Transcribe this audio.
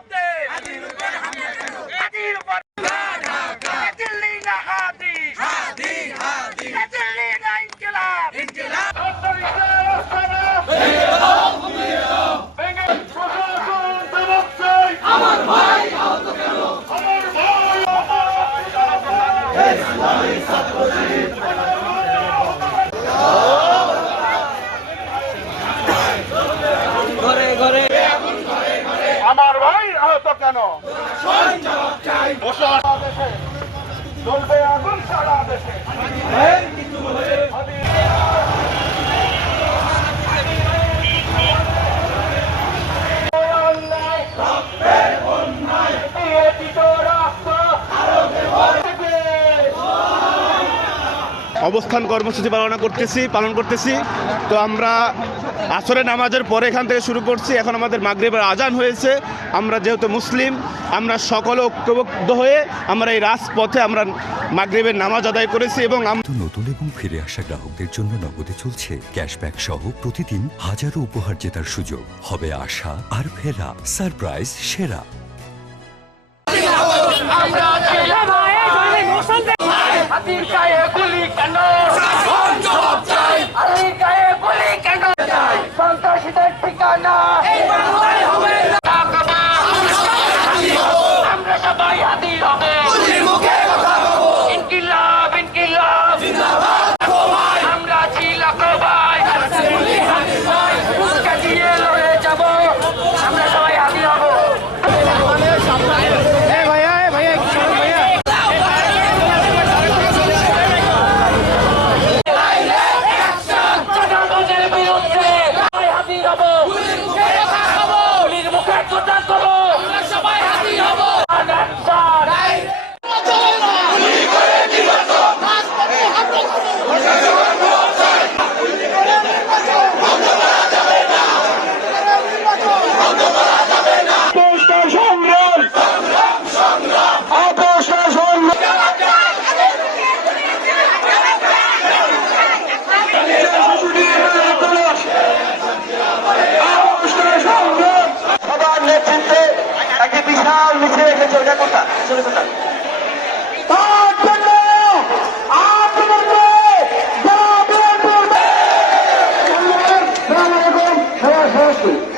জবাব দে। হাদির উপর দিল্লি না হাদি, দিল্লি না ইনকিলাব। আমার ভাই আহত কেন? আমার ভাই আহত কেন? দেশে চলবে আগুন সারা দেশে। অবস্থান কর্মসূচি পালন করতেছি। তো আমরা আসরের নামাজের পরে এখান থেকে শুরু করছি। এখন আমাদের মাগরিবের আজান হয়েছে। আমরা যেহেতু মুসলিম, আমরা সকলে ঐক্যবদ্ধ হয়ে আমরা এই রাজপথে আমরা মাগরিবের নামাজ আদায় করেছি। এবং নতুন এবং ফিরে আসা গ্রাহকদের জন্য নগদে চলছে ক্যাশব্যাক সহ প্রতিদিন হাজারো উপহার জেতার সুযোগ। হবে আশা আর ফেরা, সারপ্রাইজ সেরা। হাতির গায়ে গুলি কেন? হাতির গায়ে গুলি কেন? সন্ত্রাসীদের ঠিকানা আমরা সবাই হাতি হব। ইনকিলাব ইনকিলাব আমরা আছি লাখো ভাই, বুকে দিয়ে লড়ে যাব। আমরা সবাই হাতি হব। বিশাল মিছিল এসেছে, ওটা কোথা? আসসালামু আলাইকুম, সবাই